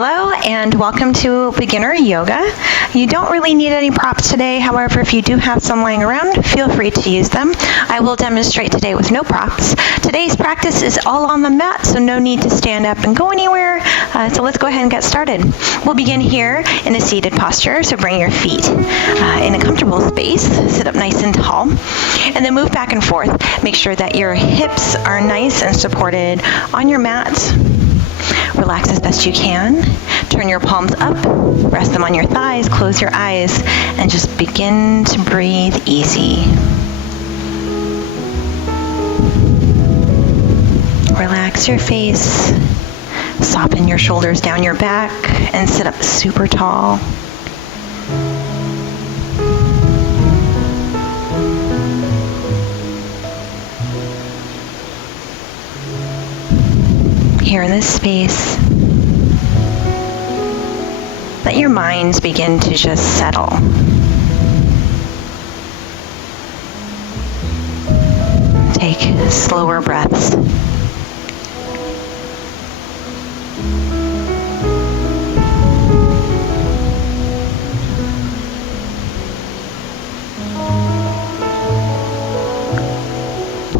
Hello and welcome to beginner yoga. You don't really need any props today. However, if you do have some lying around, feel free to use them. I will demonstrate today with no props. Today's practice is all on the mat, so no need to stand up and go anywhere. So let's go ahead and get started. We'll begin here in a seated posture, so bring your feet in a comfortable space. Sit up nice and tall, and then move back and forth. Make sure that your hips are nice and supported on your mat. Relax as best you can. Turn your palms up, rest them on your thighs, close your eyes, and just begin to breathe easy. Relax your face, soften your shoulders down your back, and sit up super tall. Here in this space, let your minds begin to just settle. Take slower breaths.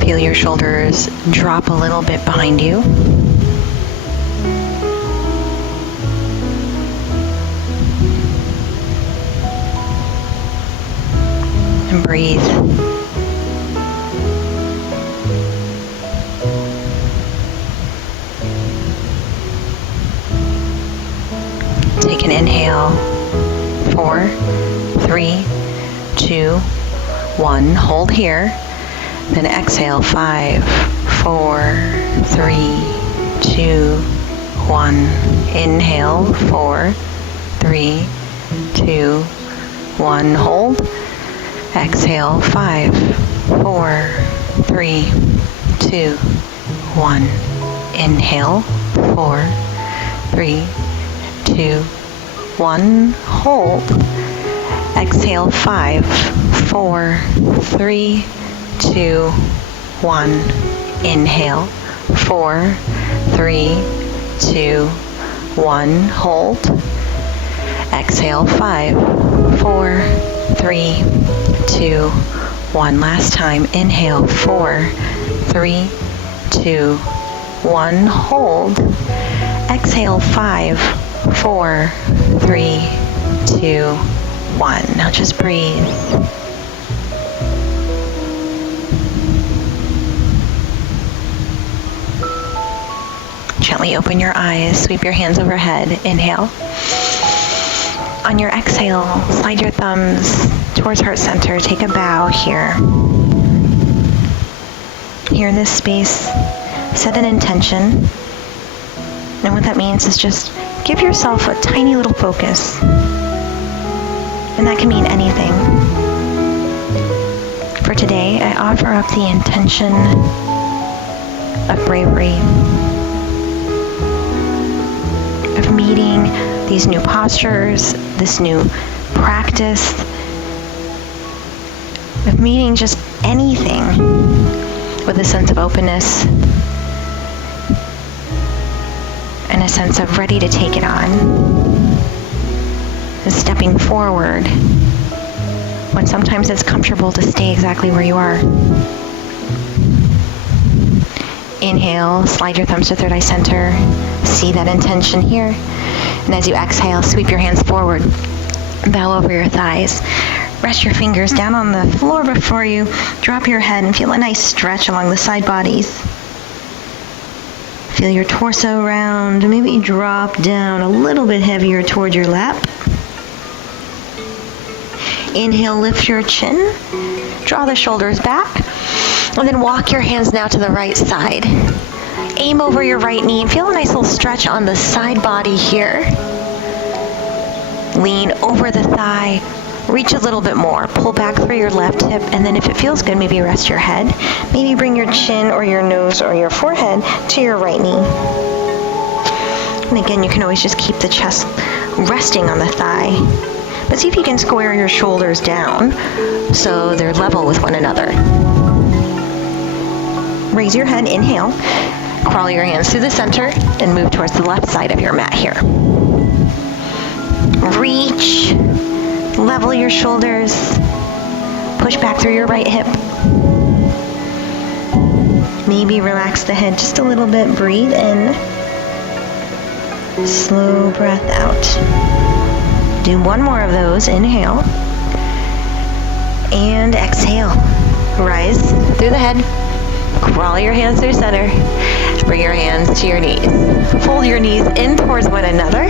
Feel your shoulders drop a little bit behind you. And breathe. Take an inhale. 4, 3, 2, 1. Hold here. Then exhale. 5, 4, 3, 2, 1. Inhale. 4, 3, 2, 1. Hold. Exhale. 5, 4, 3, 2, 1. Inhale. 4, 3, 2, 1. Hold. Exhale. 5, 4, 3, 2, 1. Inhale. 4, 3, 2, 1. Hold. Exhale. 5, 4, 3, 2, 1. Last time. Inhale. 4, 3, 2, 1. Hold. Exhale. 5, 4, 3, 2, 1. Now just breathe. Gently open your eyes. Sweep your hands overhead. Inhale. On your exhale, slide your thumbs towards heart center. Take a bow here. Here in this space, set an intention. And what that means is just give yourself a tiny little focus. And that can mean anything. For today, I offer up the intention of bravery, of meeting these new postures, this new practice, of meeting just anything with a sense of openness and a sense of ready to take it on, and stepping forward when sometimes it's comfortable to stay exactly where you are. Inhale, slide your thumbs to third eye center. See that intention here. And as you exhale, sweep your hands forward. Bow over your thighs. Rest your fingers down on the floor before you. Drop your head and feel a nice stretch along the side bodies. Feel your torso round. Maybe drop down a little bit heavier toward your lap. Inhale, lift your chin. Draw the shoulders back. And then walk your hands now to the right side. Aim over your right knee and feel a nice little stretch on the side body here. Lean over the thigh. Reach a little bit more. Pull back through your left hip, and then if it feels good, maybe rest your head. Maybe bring your chin or your nose or your forehead to your right knee. And again, you can always just keep the chest resting on the thigh. But see if you can square your shoulders down so they're level with one another. Raise your head, inhale. Crawl your hands through the center and move towards the left side of your mat here. Reach, level your shoulders, push back through your right hip. Maybe relax the head just a little bit, breathe in, slow breath out. Do one more of those, inhale, and exhale. Rise through the head, crawl your hands through center, bring your hands to your knees. Fold your knees in towards one another,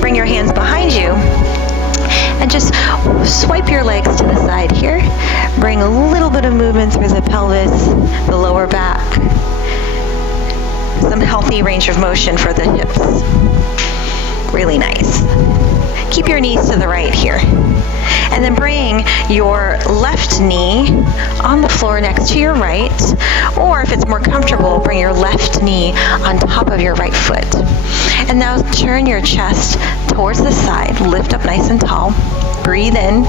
bring your hands behind you, and just swipe your legs to the side here. Bring a little bit of movement through the pelvis, the lower back. Some healthy range of motion for the hips. Really nice. Keep your knees to the right here. And then bring your left knee on the floor next to your right, or if it's more comfortable, bring your left knee on top of your right foot. And now turn your chest towards the side, lift up nice and tall, breathe in.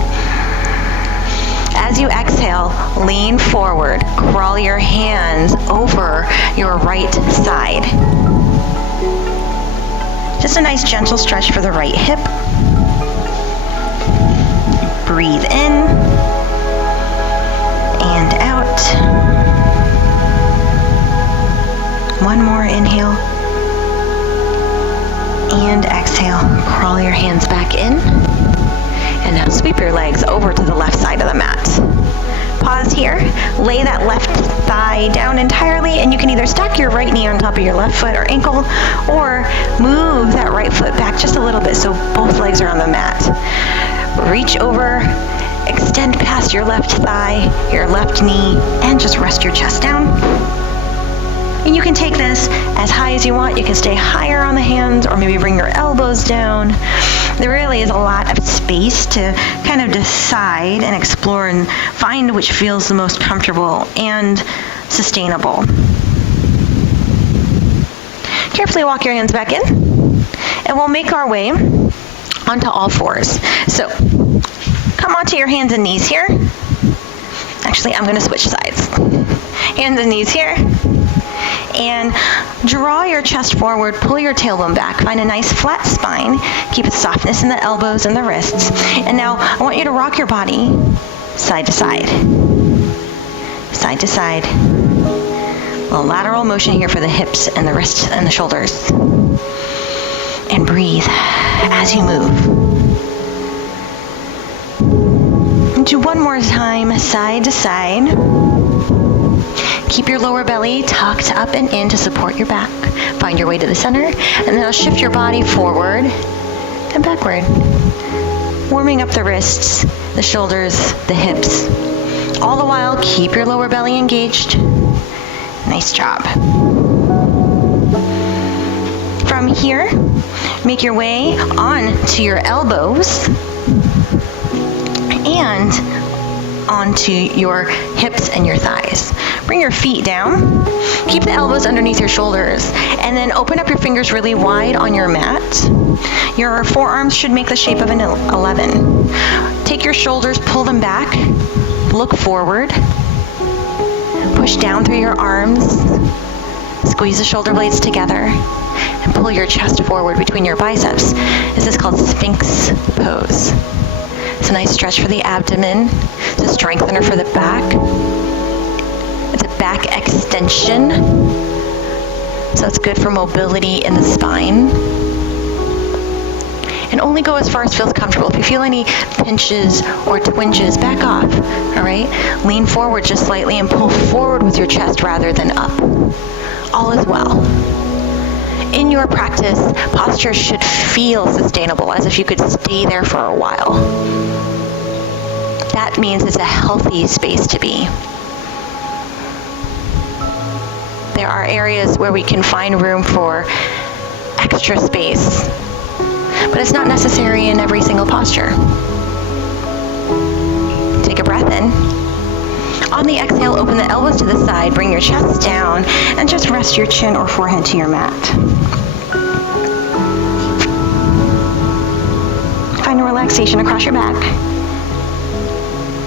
As you exhale, lean forward, crawl your hands over your right side. Just a nice gentle stretch for the right hip. Breathe in and out. One more inhale and exhale. Crawl your hands back in. And now sweep your legs over to the left side of the mat. Pause here. Lay that left thigh down entirely, and you can either stack your right knee on top of your left foot or ankle, or move that right foot back just a little bit so both legs are on the mat. Reach over, extend past your left thigh, your left knee, and just rest your chest down. And you can take this as high as you want. You can stay higher on the hands, or maybe bring your elbows down. There really is a lot of space to kind of decide and explore and find which feels the most comfortable and sustainable. Carefully walk your hands back in, and we'll make our way onto all fours. So come onto your hands and knees here. Actually, I'm going to switch sides. Hands and knees here. And draw your chest forward, pull your tailbone back, find a nice flat spine, keep a softness in the elbows and the wrists. And now I want you to rock your body side to side. Side to side. A little lateral motion here for the hips and the wrists and the shoulders. And breathe as you move. Do one more time, side to side. Keep your lower belly tucked up and in to support your back. Find your way to the center, and then I'll shift your body forward and backward. Warming up the wrists, the shoulders, the hips. All the while, keep your lower belly engaged. Nice job. From here, make your way on to your elbows and onto your hips and your thighs. Bring your feet down. Keep the elbows underneath your shoulders, and then open up your fingers really wide on your mat. Your forearms should make the shape of an 11. Take your shoulders, pull them back, look forward, push down through your arms, squeeze the shoulder blades together, and pull your chest forward between your biceps. This is called Sphinx pose. It's a nice stretch for the abdomen. It's a strengthener for the back. It's a back extension. So it's good for mobility in the spine. And only go as far as feels comfortable. If you feel any pinches or twinges, back off, all right? Lean forward just slightly and pull forward with your chest rather than up. All is well. In your practice, posture should feel sustainable, as if you could stay there for a while. That means it's a healthy space to be. There are areas where we can find room for extra space, but it's not necessary in every single posture. Take a breath in. On the exhale, open the elbows to the side, bring your chest down, and just rest your chin or forehead to your mat. Find a relaxation across your back.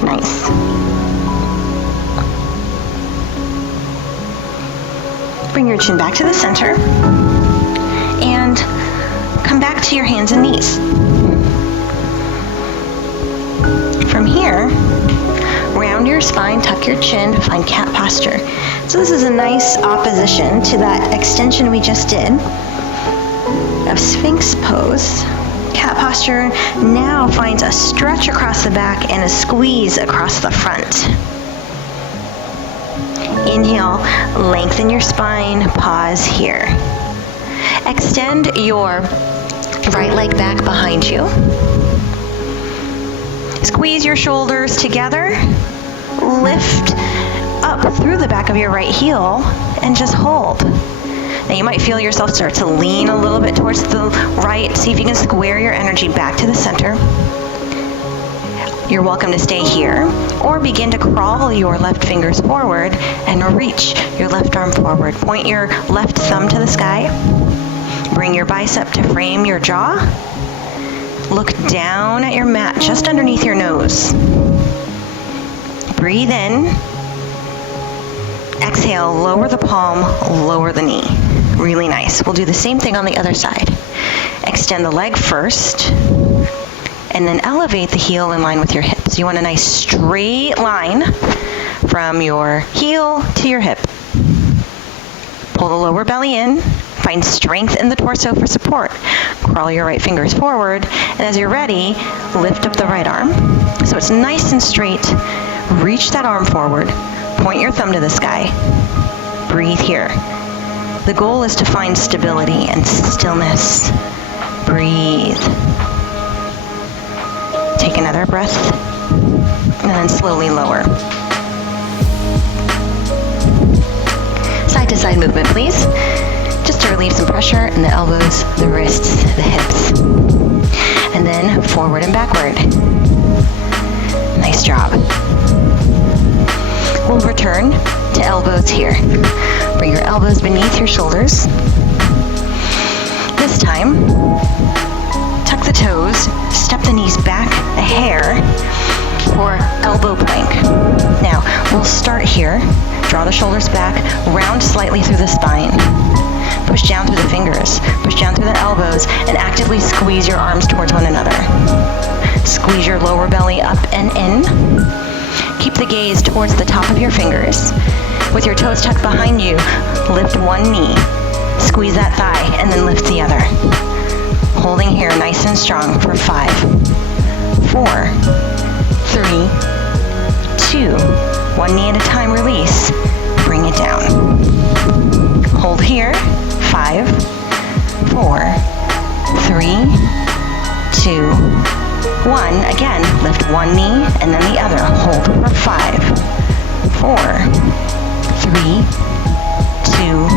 Nice. Bring your chin back to the center and come back to your hands and knees. From here, round your spine, tuck your chin, find cat posture. So this is a nice opposition to that extension we just did of Sphinx pose. Cat posture now finds a stretch across the back and a squeeze across the front. Inhale, lengthen your spine, pause here. Extend your right leg back behind you. Squeeze your shoulders together, lift up through the back of your right heel, and just hold. Now you might feel yourself start to lean a little bit towards the right. See if you can square your energy back to the center. You're welcome to stay here, or begin to crawl your left fingers forward and reach your left arm forward. Point your left thumb to the sky. Bring your bicep to frame your jaw. Look down at your mat, just underneath your nose. Breathe in. Exhale, lower the palm, lower the knee. Really nice. We'll do the same thing on the other side. Extend the leg first, and then elevate the heel in line with your hips. You want a nice straight line from your heel to your hip. Pull the lower belly in. Find strength in the torso for support. Crawl your right fingers forward, and as you're ready, lift up the right arm. So it's nice and straight. Reach that arm forward. Point your thumb to the sky. Breathe here. The goal is to find stability and stillness. Breathe. Take another breath, and then slowly lower. Side to side movement, please. Just to relieve some pressure in the elbows, the wrists, the hips. And then forward and backward. Nice job. We'll return to elbows here. Bring your elbows beneath your shoulders. This time, tuck the toes, step the knees back a hair for elbow plank. Now, we'll start here. Draw the shoulders back, round slightly through the spine. Push down through the fingers, push down through the elbows, and actively squeeze your arms towards one another. Squeeze your lower belly up and in. Keep the gaze towards the top of your fingers. With your toes tucked behind you, lift one knee. Squeeze that thigh, and then lift the other. Holding here nice and strong for 5, 4, 3, 2, one knee at a time, release. Bring it down. Hold here, 5, 4, 3, 2, 1. Again, lift one knee and then the other. Hold for 5, 4, 3, 2,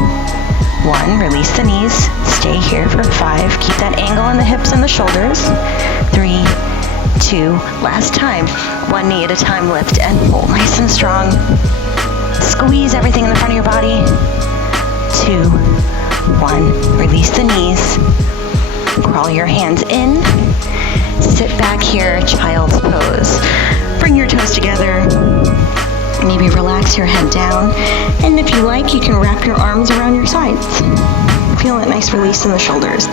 1. Release the knees. Stay here for 5. Keep that angle in the hips and the shoulders. 3, 2. Last time. One knee at a time. Lift and pull. Nice and strong. Squeeze everything in the front of your body. 2, 1. Release the knees. Crawl your hands in. Sit back here, child's pose. Bring your toes together. Maybe relax your head down. And if you like, you can wrap your arms around your sides. Feel that nice release in the shoulders.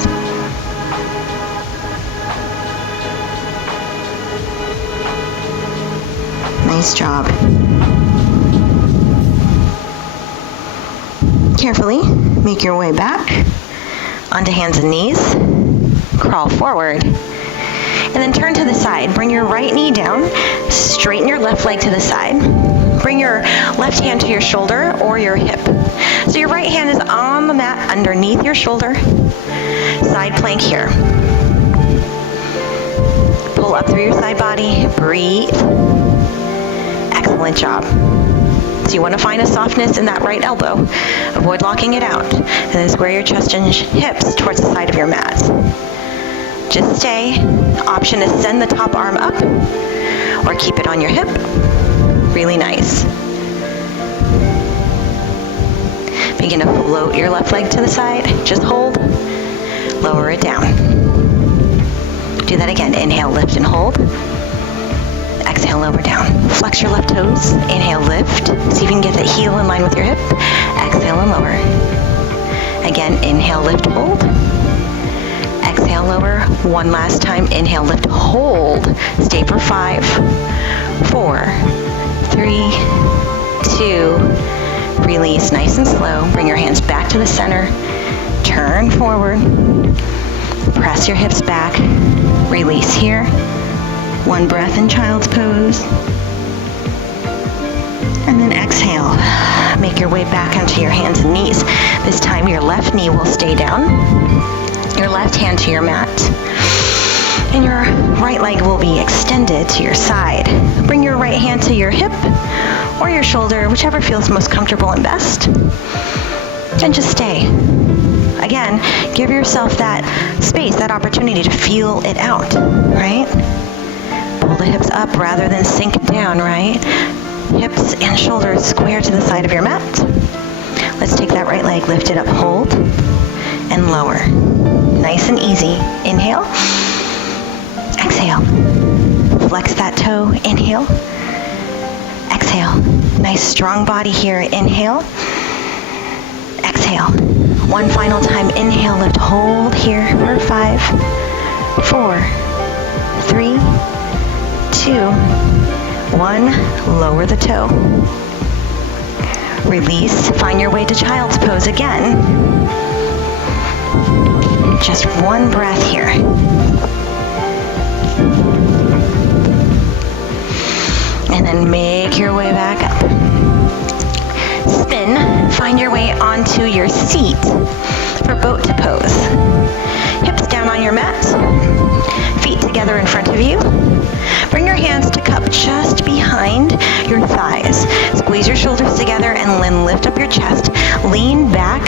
Nice job. Carefully make your way back onto hands and knees. Crawl forward. And then turn to the side. Bring your right knee down. Straighten your left leg to the side. Bring your left hand to your shoulder or your hip. So your right hand is on the mat underneath your shoulder. Side plank here. Pull up through your side body. Breathe. Excellent job. So you want to find a softness in that right elbow. Avoid locking it out. And then square your chest and hips towards the side of your mat. Just stay. Option is send the top arm up or keep it on your hip. Really nice. Begin to float your left leg to the side. Just hold. Lower it down. Do that again. Inhale, lift and hold. Exhale, lower down. Flex your left toes. Inhale, lift. See if you can get that heel in line with your hip. Exhale and lower. Again, inhale, lift, hold. Exhale, lower. One last time. Inhale, lift, hold. Stay for 5, 4, 3, 2. Release nice and slow. Bring your hands back to the center. Turn forward. Press your hips back. Release here. One breath in child's pose. And then exhale. Make your way back onto your hands and knees. This time your left knee will stay down. Your left hand to your mat. And your right leg will be extended to your side. Bring your right hand to your hip or your shoulder, whichever feels most comfortable and best. And just stay. Again, give yourself that space, that opportunity to feel it out, right? Pull the hips up rather than sink down, right? Hips and shoulders square to the side of your mat. Let's take that right leg, lift it up, hold, and lower. Nice and easy. Inhale. Exhale. Flex that toe. Inhale. Exhale. Nice strong body here. Inhale. Exhale. One final time. Inhale, lift, hold here for 5, 4, 3, 2, 1. Lower the toe. Release. Find your way to child's pose again. Just one breath here. And then make your way back up. Spin. Find your way onto your seat for boat pose. Hips down on your mat. Feet together in front of you. Bring your hands to cup just behind your thighs. Squeeze your shoulders together and then lift up your chest. Lean back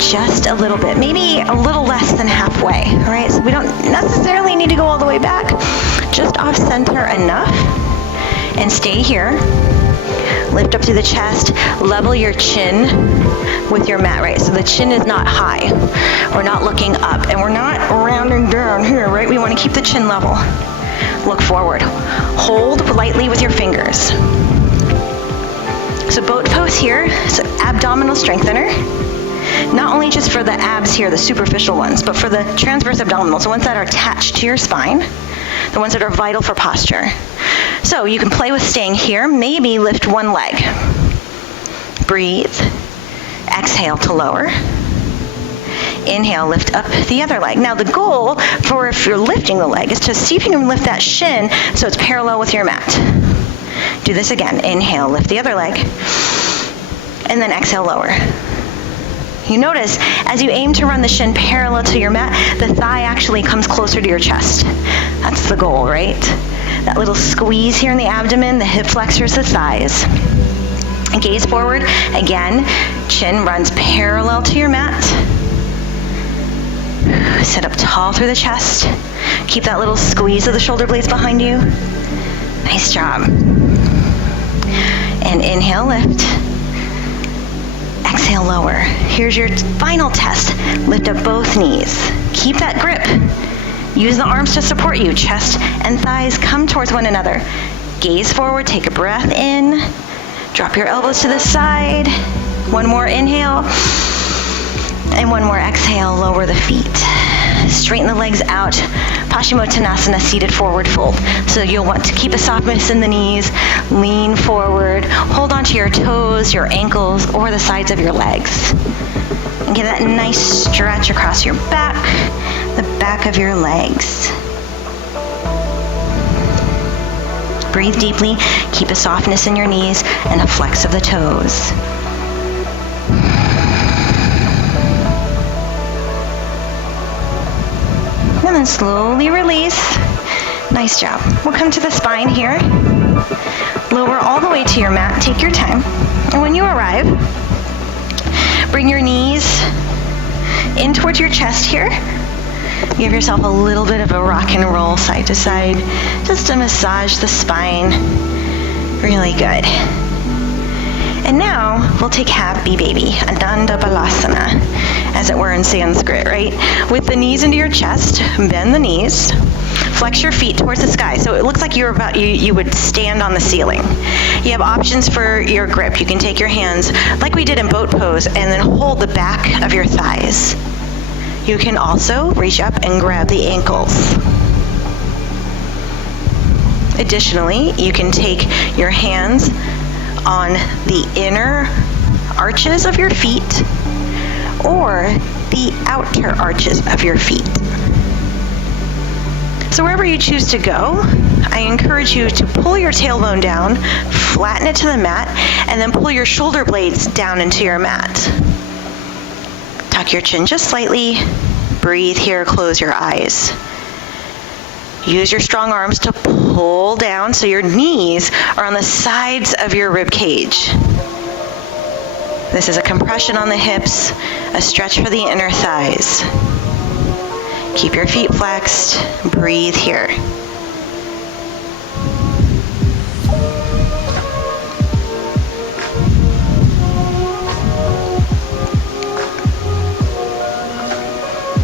just a little bit, maybe a little less than halfway, all right? So we don't necessarily need to go all the way back, just off center enough. And stay here. Lift up through the chest, level your chin with your mat, right? So the chin is not high. We're not looking up, and we're not rounding down here, right? We want to keep the chin level. Look forward. Hold lightly with your fingers. So boat pose here, it's an abdominal strengthener. Not only just for the abs here, the superficial ones, but for the transverse abdominals, the ones that are attached to your spine, the ones that are vital for posture. So you can play with staying here, maybe lift one leg. Breathe. Exhale to lower. Inhale, lift up the other leg. Now the goal for if you're lifting the leg is to see if you can lift that shin so it's parallel with your mat. Do this again. Inhale, lift the other leg. And then exhale, lower. You notice as you aim to run the shin parallel to your mat, the thigh actually comes closer to your chest. That's the goal, right? That little squeeze here in the abdomen, the hip flexors, the thighs. Gaze forward. Again, chin runs parallel to your mat. Sit up tall through the chest. Keep that little squeeze of the shoulder blades behind you. Nice job. And inhale, lift. Exhale, lower. Here's your final test. Lift up both knees. Keep that grip. Use the arms to support you. Chest and thighs come towards one another. Gaze forward, take a breath in. Drop your elbows to the side. One more inhale. And one more exhale, lower the feet. Straighten the legs out. Paschimottanasana, seated forward fold. So you'll want to keep a softness in the knees. Lean forward. Hold onto your toes, your ankles, or the sides of your legs. And get that nice stretch across your back, the back of your legs. Breathe deeply. Keep a softness in your knees and a flex of the toes. And then slowly release. Nice job. We'll come to the spine here. Lower all the way to your mat. Take your time. And when you arrive, bring your knees in towards your chest here. Give yourself a little bit of a rock and roll side to side, just to massage the spine. Really good. And now we'll take Happy Baby, Adanda Balasana, as it were in Sanskrit, right? With the knees into your chest, bend the knees. Flex your feet towards the sky. So it looks like you would stand on the ceiling. You have options for your grip. You can take your hands, like we did in boat pose, and then hold the back of your thighs. You can also reach up and grab the ankles. Additionally, you can take your hands on the inner arches of your feet or the outer arches of your feet. So wherever you choose to go, I encourage you to pull your tailbone down, flatten it to the mat, and then pull your shoulder blades down into your mat. Tuck your chin just slightly. Breathe here, close your eyes. Use your strong arms to pull down so your knees are on the sides of your rib cage. This is a compression on the hips, a stretch for the inner thighs. Keep your feet flexed. Breathe here.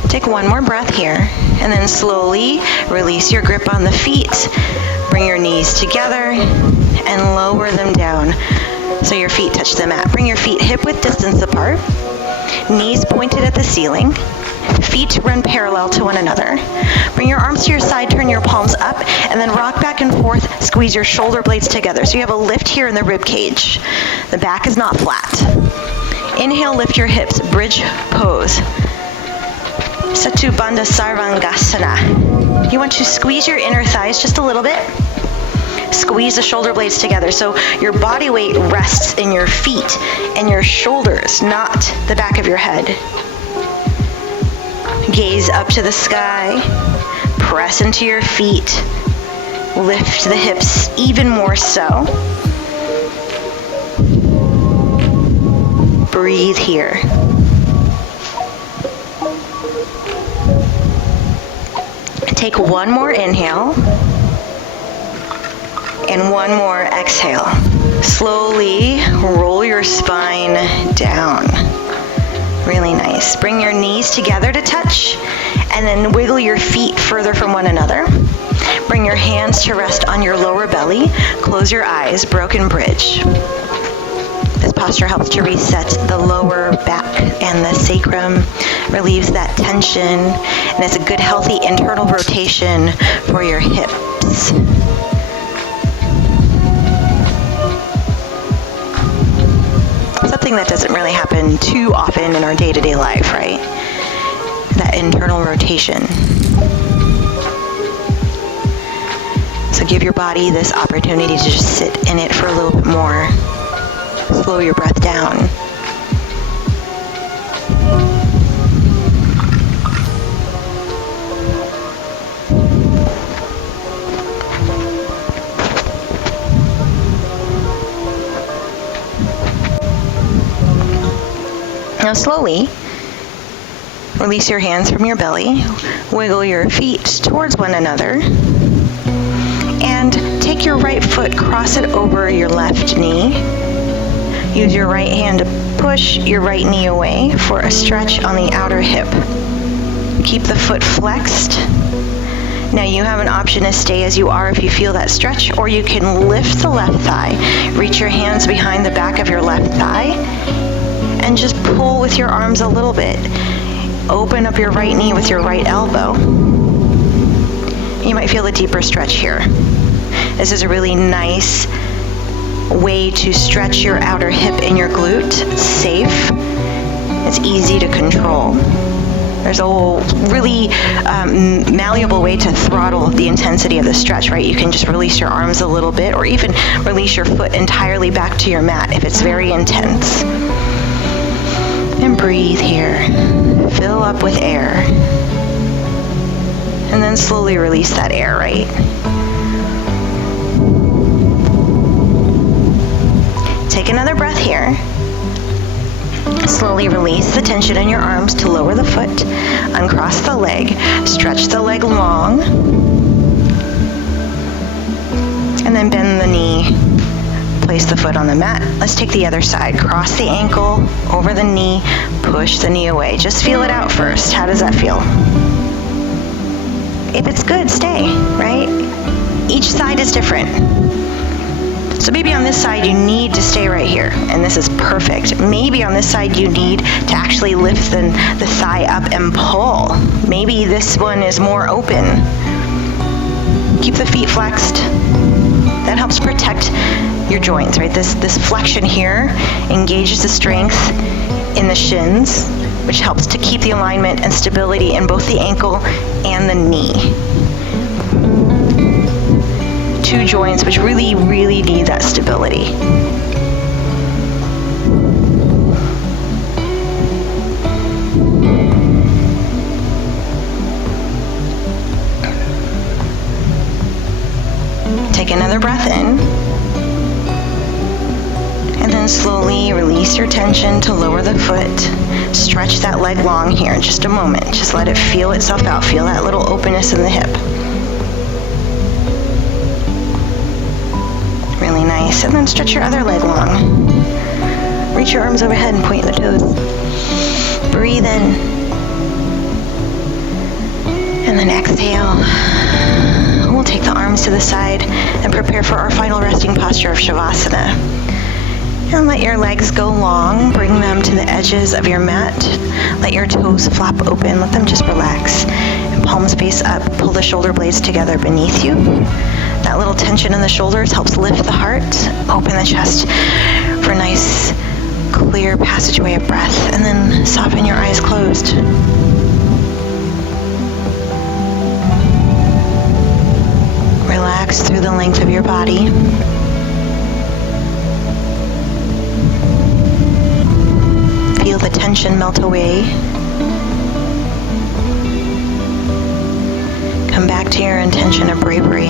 Take one more breath here, and then slowly release your grip on the feet. Bring your knees together and lower them down so your feet touch the mat. Bring your feet hip-width distance apart, knees pointed at the ceiling, feet run parallel to one another. Bring your arms to your side, turn your palms up, and then rock back and forth, squeeze your shoulder blades together. So you have a lift here in the rib cage. The back is not flat. Inhale, lift your hips, bridge pose. Setu Bandha Sarvangasana. You want to squeeze your inner thighs just a little bit. Squeeze the shoulder blades together so your body weight rests in your feet and your shoulders, not the back of your head. Gaze up to the sky. Press into your feet. Lift the hips even more so. Breathe here. Take one more inhale and one more exhale. Slowly roll your spine down. Really nice. Bring your knees together to touch and then wiggle your feet further from one another. Bring your hands to rest on your lower belly. Close your eyes, broken bridge. This posture helps to reset the lower back and the sacrum, relieves that tension, and it's a good healthy internal rotation for your hips. Something that doesn't really happen too often in our day-to-day life, right? That internal rotation. So give your body this opportunity to just sit in it for a little bit more. Slow your breath down. Now slowly, release your hands from your belly, wiggle your feet towards one another, and take your right foot, cross it over your left knee. Use your right hand to push your right knee away for a stretch on the outer hip. Keep the foot flexed. Now you have an option to stay as you are if you feel that stretch, or you can lift the left thigh. Reach your hands behind the back of your left thigh and just pull with your arms a little bit. Open up your right knee with your right elbow. You might feel a deeper stretch here. This is a really nice way to stretch your outer hip and your glute. It's safe. It's easy to control. There's a really malleable way to throttle the intensity of the stretch, right? You can just release your arms a little bit, or even release your foot entirely back to your mat if it's very intense. And breathe here. Fill up with air. And then slowly release that air, right? Take another breath here. Slowly release the tension in your arms to lower the foot. Uncross the leg. Stretch the leg long. And then bend the knee. Place the foot on the mat. Let's take the other side. Cross the ankle over the knee. Push the knee away. Just feel it out first. How does that feel? If it's good, stay, right? Each side is different. So maybe on this side you need to stay right here, and this is perfect. Maybe on this side you need to actually lift the thigh up and pull. Maybe this one is more open. Keep the feet flexed. That helps protect your joints, right? This flexion here engages the strength in the shins, which helps to keep the alignment and stability in both the ankle and the knee. Two joints which really, really need that stability. Take another breath in, and then slowly release your tension to lower the foot. Stretch that leg long here in just a moment. Just let it feel itself out. Feel that little openness in the hip. Really nice. And then stretch your other leg long. Reach your arms overhead and point the toes. Breathe in. And then exhale. We'll take the arms to the side and prepare for our final resting posture of Shavasana. And let your legs go long. Bring them to the edges of your mat. Let your toes flap open. Let them just relax. And palms face up. Pull the shoulder blades together beneath you. That little tension in the shoulders helps lift the heart. Open the chest for a nice, clear passageway of breath. And then soften your eyes closed. Relax through the length of your body. Feel the tension melt away. Come back to your intention of bravery.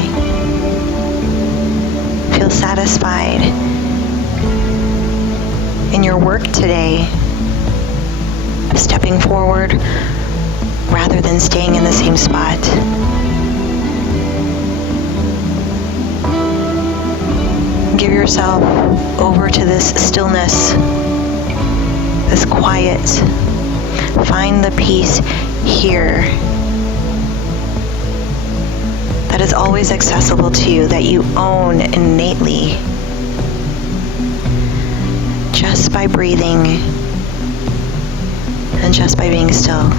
Feel satisfied in your work today, stepping forward rather than staying in the same spot. Give yourself over to this stillness, this quiet. Find the peace here that is always accessible to you, that you own innately, just by breathing and just by being still.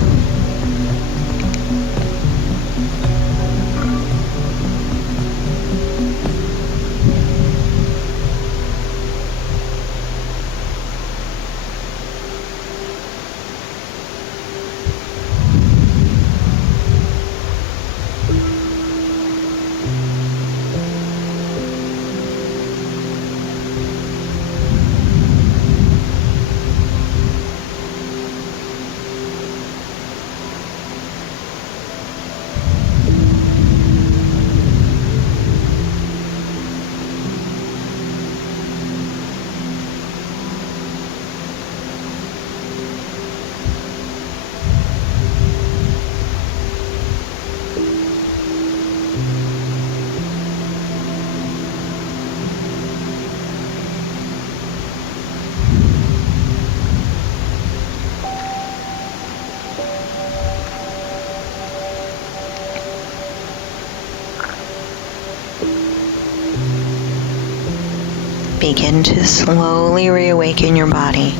Begin to slowly reawaken your body.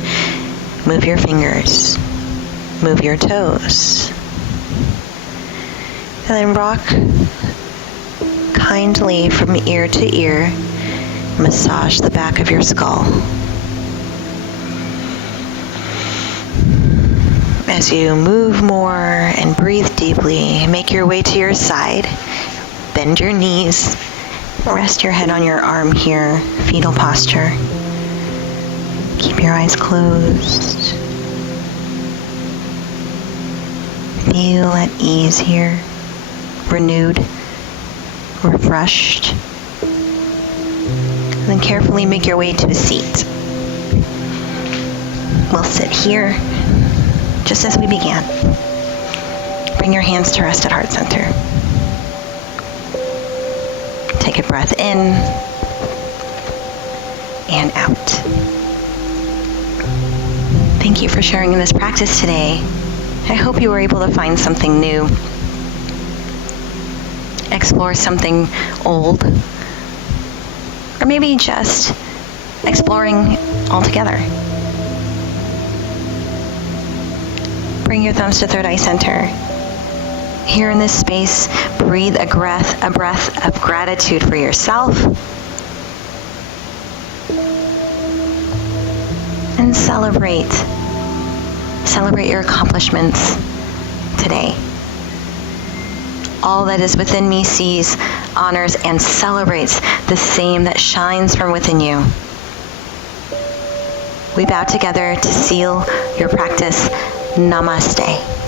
Move your fingers. Move your toes. And then rock kindly from ear to ear. Massage the back of your skull. As you move more and breathe deeply, make your way to your side. Bend your knees. Rest your head on your arm here, fetal posture. Keep your eyes closed. Feel at ease here, renewed, refreshed. And then carefully make your way to a seat. We'll sit here, just as we began. Bring your hands to rest at heart center. Take a breath in and out. Thank you for sharing in this practice today. I hope you were able to find something new. explore something old, or maybe just exploring altogether. Bring your thumbs to third eye center. Here in this space, breathe a breath of gratitude for yourself, and celebrate your accomplishments today. All that is within me sees, honors, and celebrates the same that shines from within you. We bow together to seal your practice. Namaste.